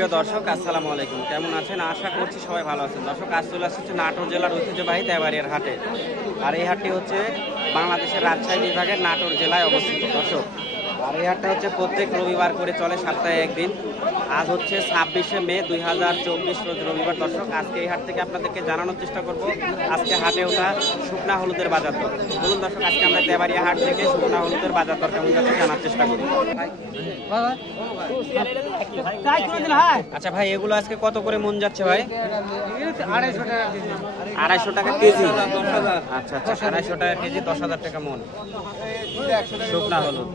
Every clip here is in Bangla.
সুপ্রিয় দর্শক, আসসালামু আলাইকুম। কেমন আছেন? আশা করছি সবাই ভালো আছেন। দর্শক, আজ চলে আসছে নাটোর জেলার ঐতিহ্যবাহী তেবাড়িয়ার হাটে। আর এই হাটটি হচ্ছে বাংলাদেশের রাজশাহী বিভাগের নাটোর জেলায় অবস্থিত। দর্শক, আর এই হাটটা হচ্ছে প্রত্যেক রবিবার করে চলে, সপ্তাহে একদিন। আজ হচ্ছে 26শে মে 2024 রোজ রবিবার। দর্শক, আজকে এই হাট থেকে আপনাদেরকে জানানোর চেষ্টা করব আজকে হাটে ওঠা শুকনা হলুদের বাজার দর। বলুন দর্শক, আজকে আমরা তেবাড়িয়া হাট থেকে শুকনা হলুদের বাজার দর কেমন যাচ্ছে জানার চেষ্টা করি। আচ্ছা ভাই, এগুলো আজকে কত করে মন যাচ্ছে ভাই? 250 টাকা কেজি। আচ্ছা আচ্ছা, 250 টাকা কেজি, 10,000 টাকা মন শুকনা হলুদ।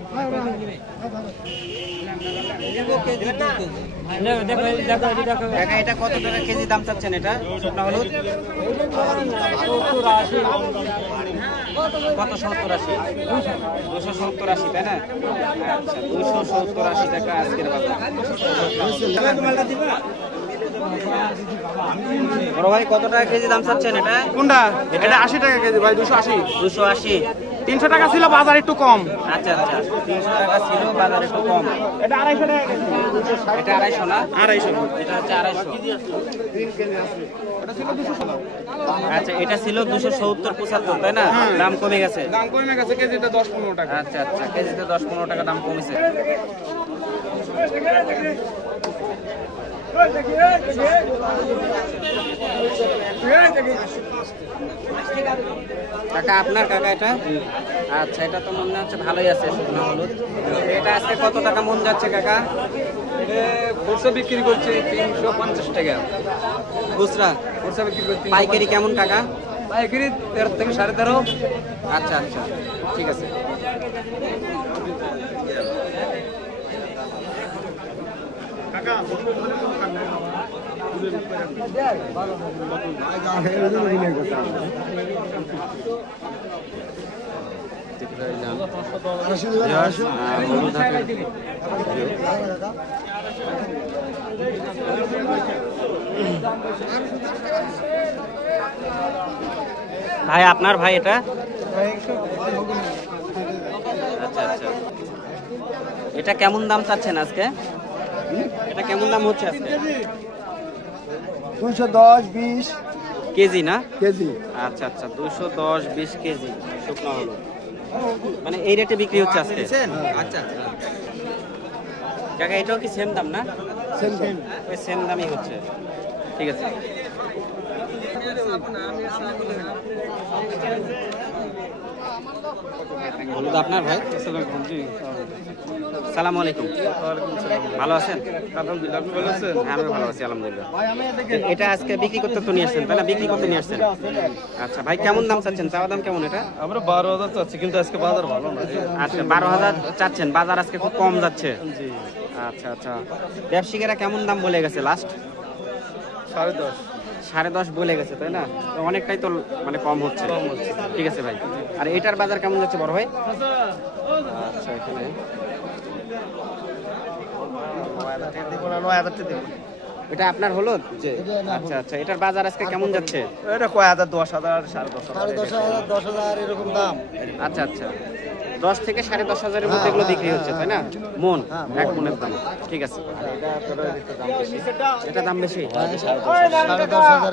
এটা কত টাকা কেজি দাম চাচ্ছেন এটা শুকনা হলুদ? কত 70-80? 270-80, তাই না? আচ্ছা, 270-80 টাকা আজকের বাজার। বড় ভাই, কত টাকা কেজি দাম চাচ্ছেন এটা? কোনটা? এটা 80 টাকা কেজি ভাই। 280। 280। 300 টাকা ছিল, বাজার একটু কম। আচ্ছা আচ্ছা, 300 টাকা ছিল, বাজার একটু কম। এটা 250 টাকা কেজি। এটা 250 না? 250। এটা হচ্ছে 250। এটা ছিল 270। আচ্ছা, এটা ছিল 270-75, তাই না? দাম কমে গেছে। দাম কমে গেছে, কেজিতে 10-15 টাকা। আচ্ছা আচ্ছা, কেজিতে 10-15 টাকা দাম কমেছে। কাকা, আপনার কাকা এটা? আচ্ছা, এটা তো মনে হচ্ছে ভালোই আছে শুকনো হলুদ। এটা আজকে কত টাকা মন যাচ্ছে কাকা? খুচরা বিক্রি করছে 350 টাকা। খুচরা? খুচরা বিক্রি করছে। পাইকারি কেমন কাকা? পাইকারি 13 থেকে 13.5। আচ্ছা আচ্ছা, ঠিক আছে। ভাই, আপনার ভাই এটা? আচ্ছা আচ্ছা, এটা কেমন দাম চাচ্ছেন আজকে? এটা কেমন দাম হচ্ছে আজকে? 210-20 কেজি না? কেজি। আচ্ছা আচ্ছা, 210-20 কেজি শুকনো হলুদ, মানে এই রেটে বিক্রি হচ্ছে আজকে। আচ্ছা আচ্ছা কাকা, এটাও কি সেম দাম না? ওই সেম দামই হচ্ছে, ঠিক আছে। হলুদ আপনার ভাই? সালাম আলাইকুম। ভালো আছেন? আলহামদুলিল্লাহ, আপনি ভালো আছেন? হ্যাঁ, আমি ভালো আছি আলহামদুলিল্লাহ। এটা আজকে বিক্রি করতে তো নিয়ে আসছেন, তাই না? বিক্রি করতে নিয়ে আসছেন। আচ্ছা ভাই, কেমন দাম চাচ্ছেন? চাওয়া দাম কেমন এটা? আমরা 12,000 চাচ্ছি, কিন্তু আজকে বাজার ভালো না। আচ্ছা, 12,000 চাচ্ছেন, বাজার আজকে খুব কম যাচ্ছে। আচ্ছা আচ্ছা, ব্যবসায়ীরা কেমন দাম বলে গেছে লাস্ট? 10.5। 10.5 বলে গেছে, তাই না? তো অনেকটাই তো মানে কম হচ্ছে। ঠিক আছে ভাই। আর এটার বাজার কেমন যাচ্ছে বড় ভাই? আচ্ছা, এখানে 9,000 দিব। এটা আপনার হলুদ? আচ্ছা আচ্ছা, এটার বাজার আজকে কেমন যাচ্ছে? এটা কয় হাজার? 10,000, 10,500, 10,000 এরকম দাম। আচ্ছা আচ্ছা, 10 থেকে 10,500-এর মধ্যে এগুলো বিক্রি হচ্ছে, তাই না? মন, এক মনের দাম, ঠিক আছে। এটা দাম বেশি? 10,500,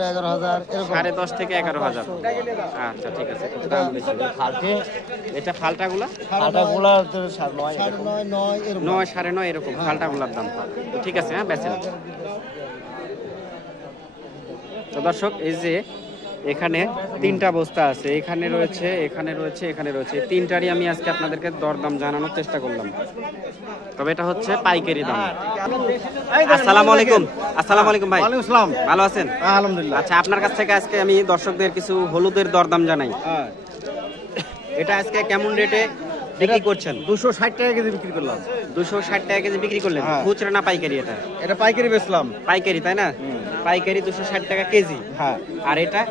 11,000 এরকম। 10.5 থেকে 11,000। আচ্ছা, ঠিক আছে, একটু দাম বেশি। এটা ফালটাগুলা? ফাটাগুলা 9.5 এরকম। 9, 9.5 এরকম ফালটাগুলার দাম। ঠিক আছে, হ্যাঁ, বেচেন। তো দর্শক, এই যে এখানে 3টা বস্তা আছে, এখানে রয়েছে, এখানে রয়েছে, এখানে রয়েছে, তিনটারই আমি আজকে আপনাদেরকে দরদাম জানানোর চেষ্টা করলাম। তবে এটা হচ্ছে পাইকারি দাম। আসসালামু আলাইকুম। আসসালামু আলাইকুম ভাই। ওয়ালাইকুম আসসালাম। ভালো আছেন? আলহামদুলিল্লাহ। আচ্ছা, আপনার কাছ থেকে আজকে আমি দর্শকদের কিছু হলুদের দরদাম জানাই। এটা আজকে কেমন রেটে বিক্রি করছেন? 260 টাকা কেজি বিক্রি করলাম। 260 টাকা কেজি বিক্রি করলেন? হ্যাঁ। খুচরা না পাইকারি এটা? এটা পাইকারি বেচলাম। পাইকারি, তাই না? পাইকারি 260 টাকা কেজি। হ্যাঁ। আর এটা?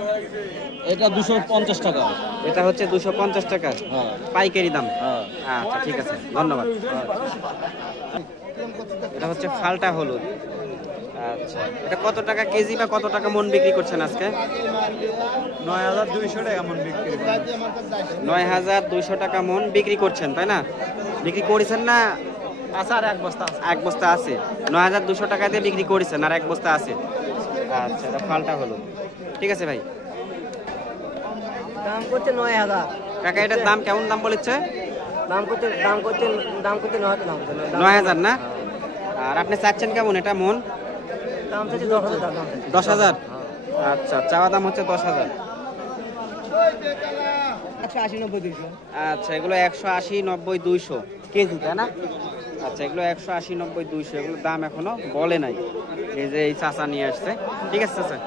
এটা 250 টাকা। এটা হচ্ছে 250 টাকা পাইকারি দাম। হ্যাঁ। আচ্ছা, ঠিক আছে, ধন্যবাদ। এটা হচ্ছে ফালটা হলুদ। আচ্ছা, এটা কত টাকা কেজি বা কত টাকা মন বিক্রি করছেন আজকে? 9,200 টাকা মন বিক্রি। 9,200 টাকা মন বিক্রি করছেন, তাই না? বিক্রি করেছেন না আচ্ছা আর এক বস্তা আছে। এক বস্তা আছে 9200 টাকা দিয়ে বিক্রি করেছেন আর এক বস্তা আছে। আচ্ছা এটা ফালটা হলো, ঠিক আছে ভাই। দাম করতে 9000। কাকা এটার দাম কেমন দাম বলেছে? দাম করতে 9000 না? আর আপনি চাচ্ছেন কেমন এটা মন? দাম চাচ্ছি 10000 দাম। 10000? আচ্ছা চাওয়া দাম হচ্ছে 10000। 180 90 200। আচ্ছা এগুলো 180 90 200 কেজি তাই না? আচ্ছা এগুলো 180 90 200, এগুলোর দাম এখনো বলে নাই। এই যে এই চাচা নিয়ে আসছে, ঠিক আছে চাচা।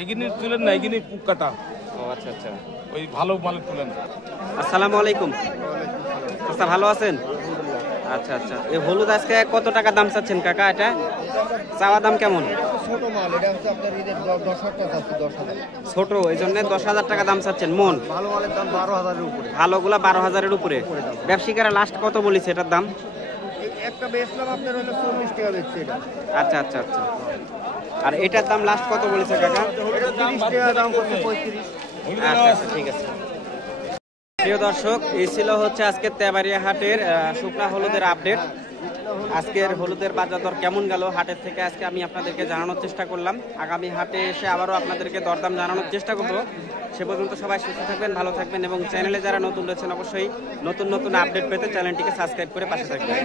এগিনি তুলেন না, এগিনি পুক কাটা, ও আচ্ছা আচ্ছা। ওই ভালো মালে তুলেন। আসসালামু আলাইকুম চাচা, ভালো আছেন? আচ্ছা আচ্ছা, এই হলুদ আজকে কত টাকা দাম চাচ্ছেন কাকা? এটা চাওয়া দাম কেমন? ছোট মাল, এটা হচ্ছে আপনার ঈদের 10,000 টাকা আছে, 10,000। ছোট, এই জন্য 10,000 টাকা দাম চাচ্ছেন মন। ভালো মালের দাম 12,000 এর উপরে। ভালোগুলা 12,000-এর উপরে। ব্যবসায়ীরা লাস্ট কত বলেছে এটার দাম? একটা বেচলাম আপনার হলো 40 টাকা বেচছে এটা। আচ্ছা আচ্ছা আচ্ছা। আর এটার দাম লাস্ট কত বলেছে কাকা? এটা 30 টাকা দাম করছে 35। আচ্ছা আচ্ছা ঠিক আছে। প্রিয় দর্শক, এই ছিল হচ্ছে আজকে তেবাড়িয়া হাটের শুকনা হলুদের আপডেট। আজকের হলুদের বাজার দর কেমন গেল হাটের থেকে আজকে আমি আপনাদেরকে জানানোর চেষ্টা করলাম। আগামী হাটে এসে আবারও আপনাদেরকে দরদাম জানানোর চেষ্টা করব। সে পর্যন্ত সবাই সুস্থ থাকবেন, ভালো থাকবেন এবং চ্যানেলে যারা নতুন রয়েছেন অবশ্যই নতুন নতুন আপডেট পেতে চ্যানেলটিকে সাবস্ক্রাইব করে পাশে থাকবেন।